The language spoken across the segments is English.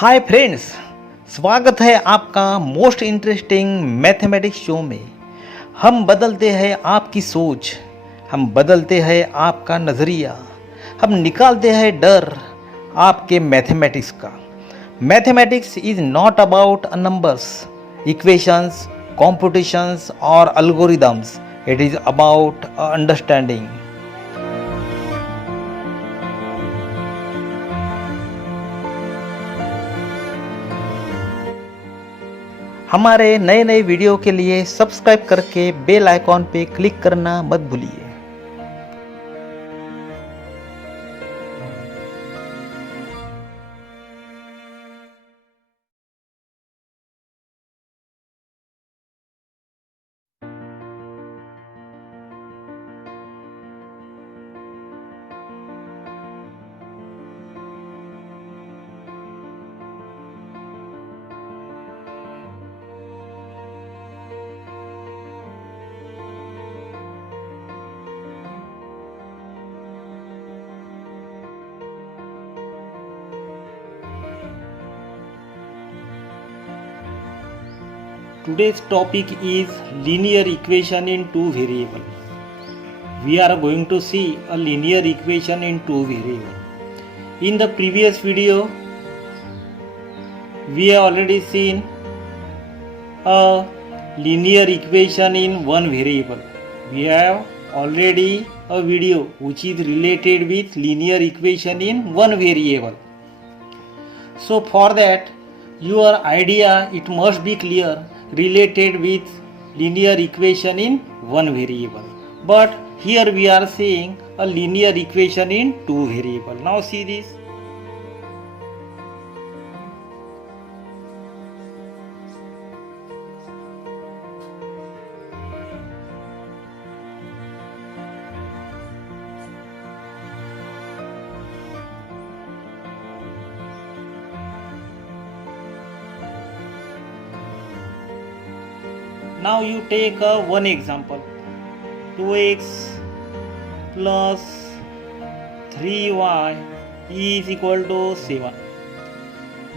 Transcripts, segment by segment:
Hi friends, स्वागत है आपका मोस्ट इंटरेस्टिंग मैथमेटिक्स शो में। हम बदलते हैं आपकी सोच, हम बदलते हैं आपका नज़रिया, हम निकालते हैं डर आपके मैथमेटिक्स का। Mathematics is not about numbers, equations, competitions और algorithms. It is about understanding. हमारे नए नए वीडियो के लिए सब्सक्राइब करके बेल आइकॉन पे क्लिक करना मत भूलिए। Today's topic is linear equation in two variable. We are going to see a linear equation in two variable. In the previous video, we have already seen a linear equation in one variable. We have already a video which is related with linear equation in one variable. So for that, your idea it must be clear related with linear equation in one variable. But here we are seeing a linear equation in two variable. Now see this. Now you take one example, 2x plus 3y is equal to 7.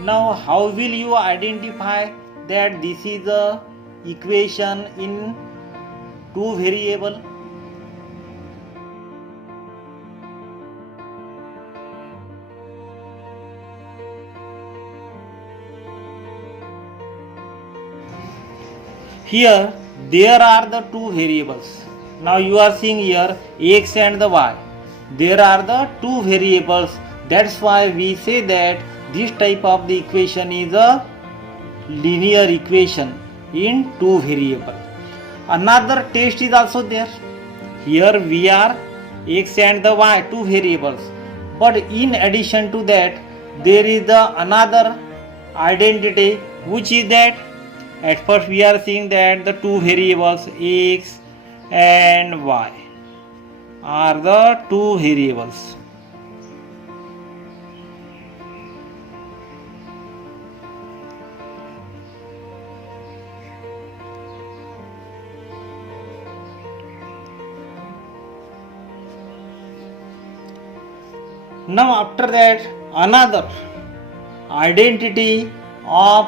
Now how will you identify that this is a equation in two variable? Here there are the two variables. Now you are seeing here x and the y. There are the two variables. That's why we say that this type of the equation is a linear equation in two variable. Another test is also there. Here we are x and the y, two variables. But in addition to that, there is the another identity, which is that at first we are seeing that the two variables x and y are the two variables. Now after that, another identity of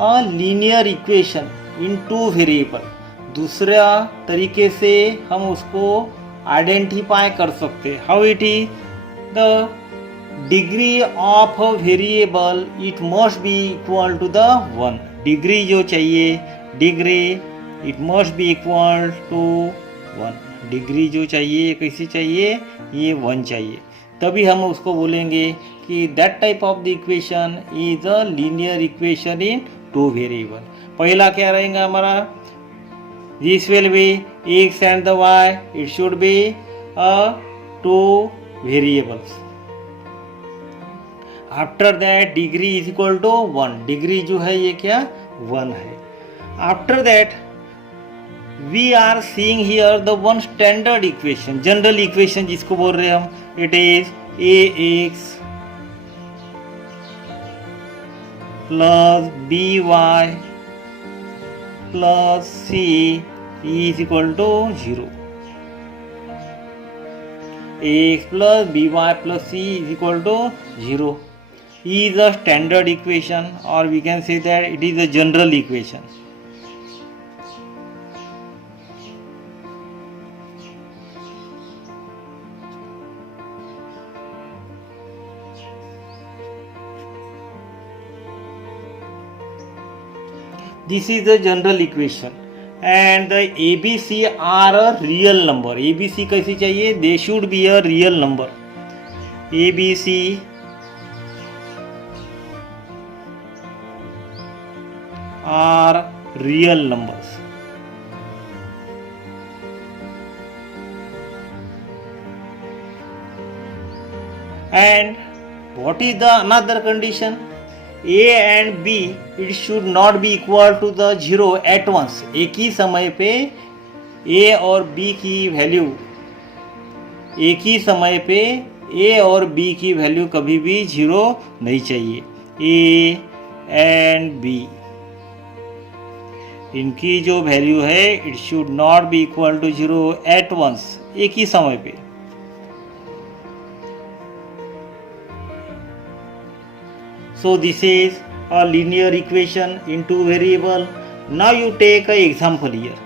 a linear equation in two variable. दूसरा तरीके से हम उसको identify कर सकते हैं. How it is? The degree of a variable it must be equal to the 1. Degree जो चाहिए, degree it must be equal to 1. Degree जो चाहिए कैसी चाहिए, ये 1 चाहिए. तभी हम उसको बोलेंगे कि that type of the equation is a linear equation in two variable. पहला क्या रहेगा हमारा, this will be x and the y, it should be a two variables. After that degree is equal to 1. Degree जो है ये क्या 1 है. After that we are seeing here the one standard equation, general equation जिसको बोल रहे हैं हम, it is ax plus by plus c is equal to 0. ax plus by plus c is equal to 0. is a standard equation, or we can say that it is a general equation. This is the general equation, and the ABC are a real number. ABC कैसी चाहिए? They should be a real number. ABC are real numbers. And what is the another condition? A and B, it should not be equal to the 0 at once. एक ही समय पे A और B की value, एक ही समय पे A और B की वैल्यू कभी भी 0 नहीं चाहिए. A and B, इनकी जो वैल्यू है it should not be equal to 0 at once, एक ही समय पे. So this is a linear equation in two variable. Now you take an example here.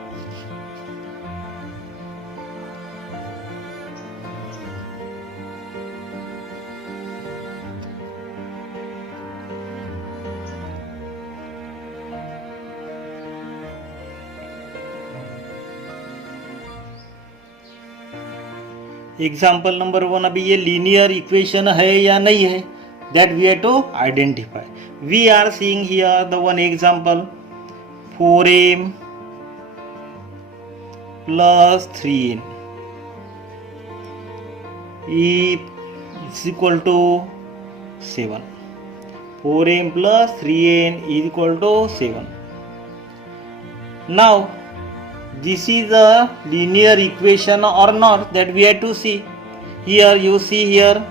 Example number 1, अभी ये लीनियर इक्वेशन है या नहीं है, that we have to identify. We are seeing here the one example, 4m plus 3n is equal to 7. 4m plus 3n is equal to 7. Now this is a linear equation or not, that we have to see. Here you see here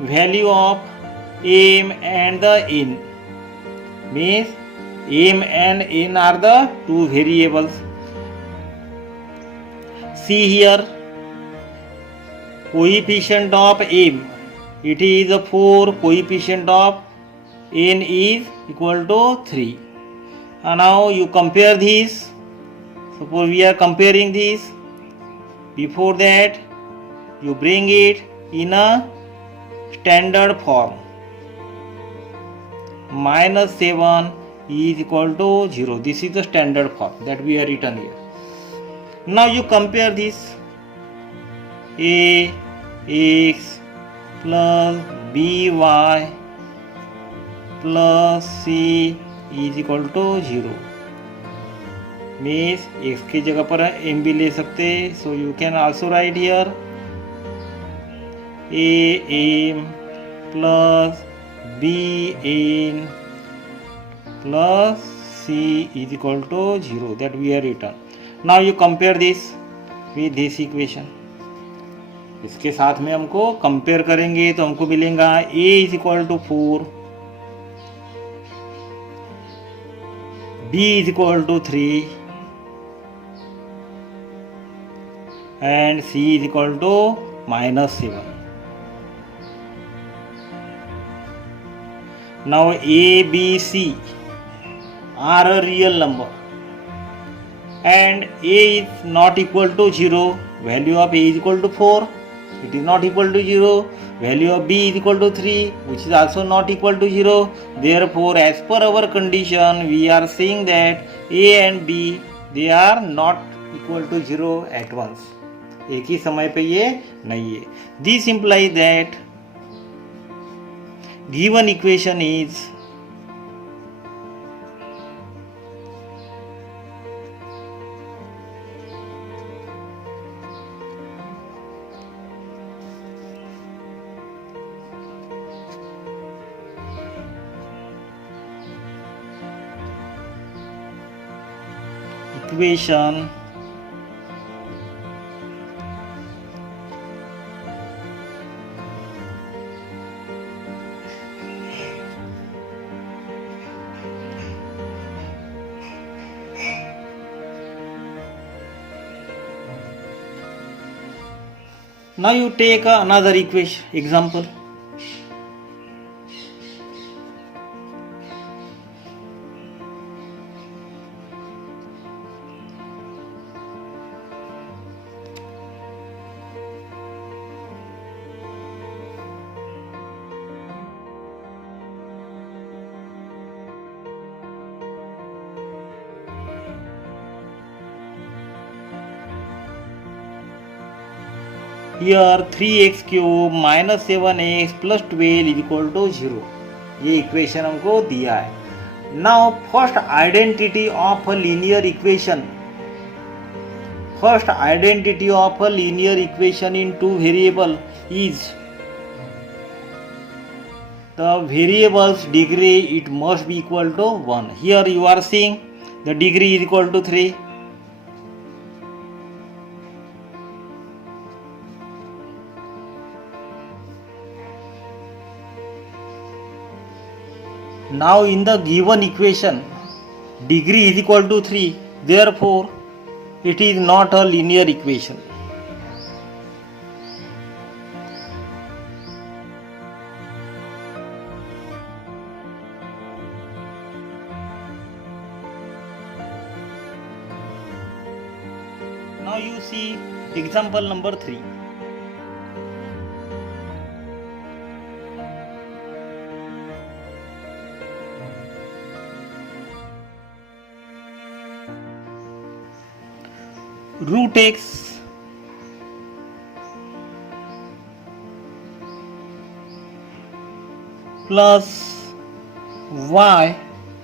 value of m and the n, means m and n are the two variables. See here coefficient of m, it is 4, coefficient of n is equal to 3. And now you compare these. Suppose we are comparing these. Before that you bring it in a standard form. Minus 7 is equal to 0. This is the standard form that we have written here. Now you compare this. Ax plus by plus c is equal to 0. Means x की जगह पर m भी ले सकते, so you can also write here am plus bn plus c is equal to 0, that we have written. Now you compare this with this equation. इसके साथ में हमको कंपेयर करेंगे तो हमको मिलेगा a is equal to 4, b is equal to 3 and c is equal to minus 7. Now a, b, c are a real number and a is not equal to 0, value of a is equal to 4, it is not equal to 0, value of b is equal to 3, which is also not equal to 0. Therefore, as per our condition, we are saying that a and b, they are not equal to 0 at once. एक ही समय पे ये नहीं है. This implies that given equation is equation Now you take another equation example. Here 3x cube minus 7x plus 12 is equal to 0. ये equation हमको दिया है. Now first identity of a linear equation. First identity of a linear equation in two variable is the variable's degree. It must be equal to 1. Here you are seeing the degree is equal to 3. Now in the given equation degree is equal to 3, therefore it is not a linear equation. Now you see example number 3. Root x plus y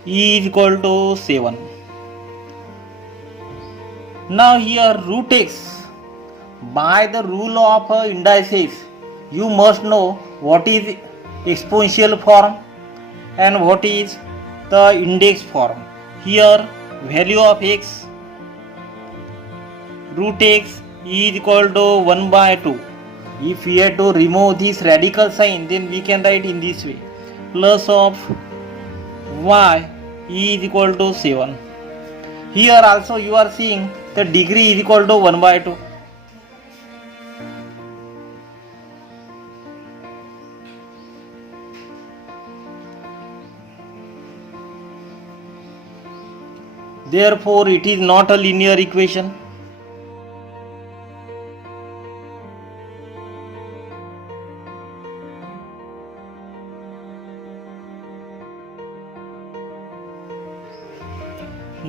is equal to 7. Now here root x, by the rule of indices you must know what is exponential form and what is the index form. Here value of x, root x is equal to 1 by 2. If we have to remove this radical sign, then we can write in this way: plus of y is equal to 7. Here also you are seeing the degree is equal to 1 by 2. Therefore it is not a linear equation.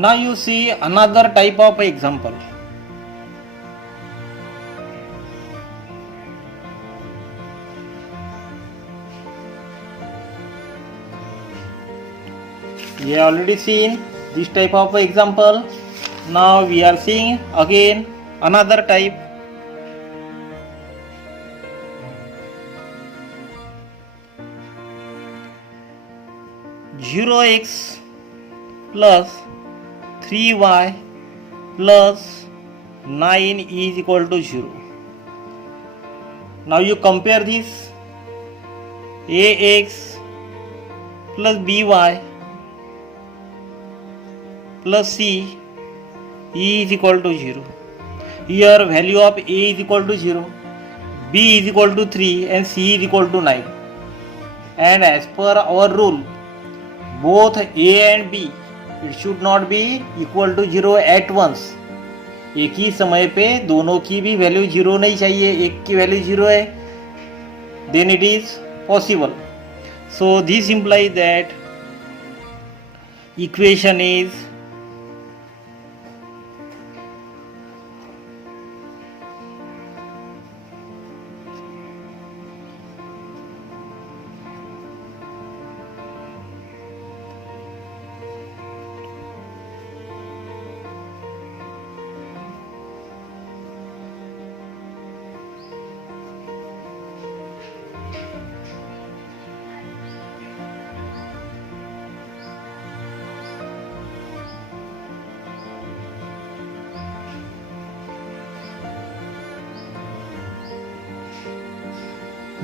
Now you see another type of example. We have already seen this type of example. Now we are seeing again another type. Zero x plus 3y plus 9 is equal to 0. Now you compare this: ax plus by plus c is equal to 0. Here value of a is equal to 0, b is equal to 3 and c is equal to 9. And as per our rule, both a and b it should not be equal to 0 at once. एक ही समय पे दोनों की भी value 0 नहीं चाहिए. एक की वैल्यू 0 है, then it is possible. So this implies that equation is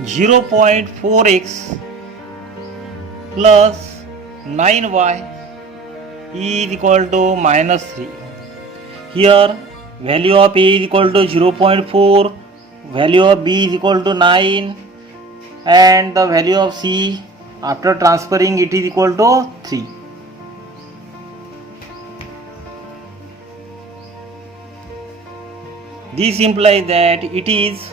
zero point 4x plus 9y is equal to minus 3. Here value of a is equal to 0.4, value of b is equal to 9, and the value of c after transferring it is equal to 3. This implies that it is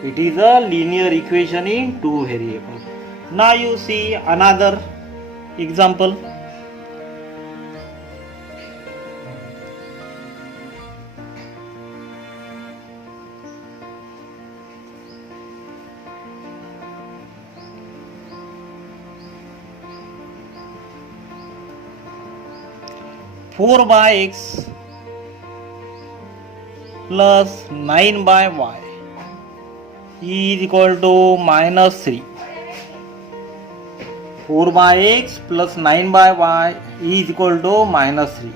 It is a linear equation in two variables. Now you see another example. Four by x plus 9 by y is equal to -3. 4 by x plus 9 by y is equal to -3.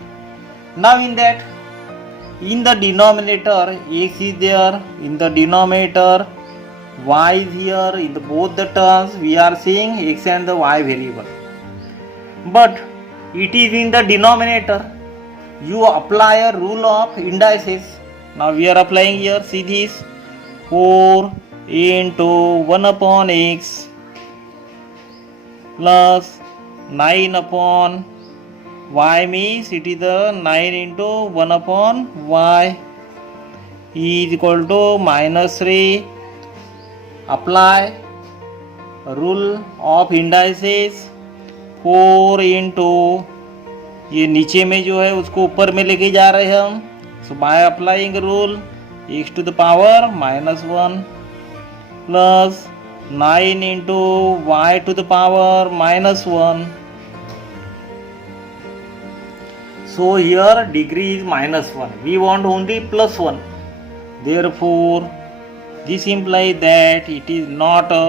Now in that, in the denominator x is there, in the denominator y is here, in the both the terms we are seeing x and the y variable. But it is in the denominator. You apply a rule of indices. Now we are applying here, see this, 4 into 1 upon x plus 9 upon y means it is the 9 into 1 upon y is equal to -3. Apply rule of indices. 4 into ये नीचे में जो है उसको ऊपर में लेके जा रहे हैं हम. So by applying rule x to the power -1 plus 9 into y to the power -1. So here degree is -1. We want only +1. Therefore, this implies that it is not a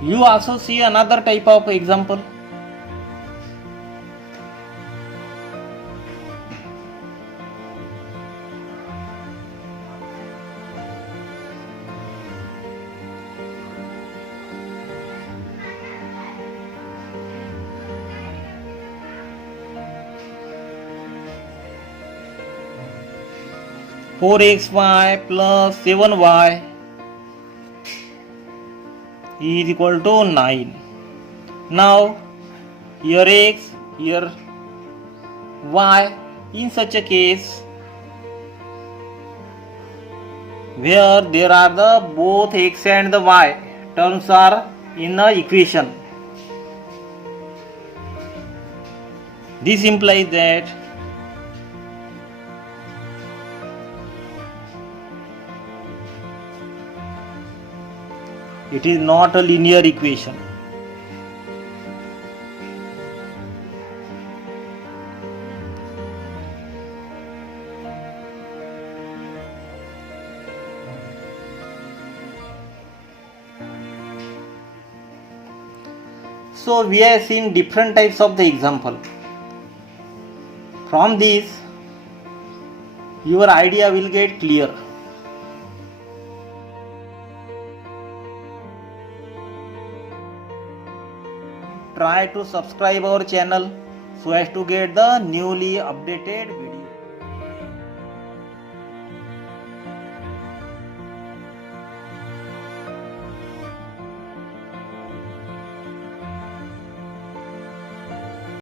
You also see another type of example. Four xy plus 7y is equal to 9. Now here x, here y. In such a case where there are the both x and the y terms are in the equation, this implies that it is not a linear equation. So we have seen different types of the example. From this, your idea will get clear. Try to subscribe our channel so as to get the newly updated videos.